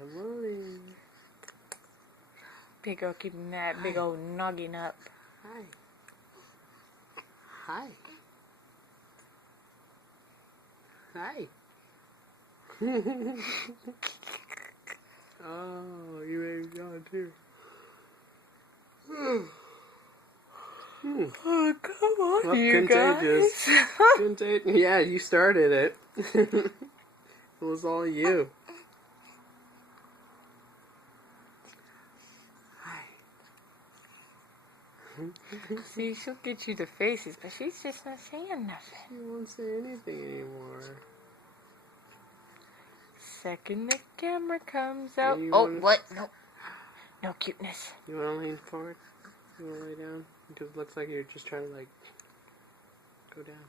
Emily. Big O keeping that big old noggin up. Hi. Hi. Hi. Oh, you made me yawn too. Oh, come on, Well, you contagious. guys. Yeah, you started it. It was all you. Hi. See, she'll get you the faces, but she's just not saying nothing. She won't say anything anymore. Second the camera comes out. You Oh, wanna- what? No. No cuteness. You want to lean forward? You want to lay down? Because it looks like you're just trying to, like, go down.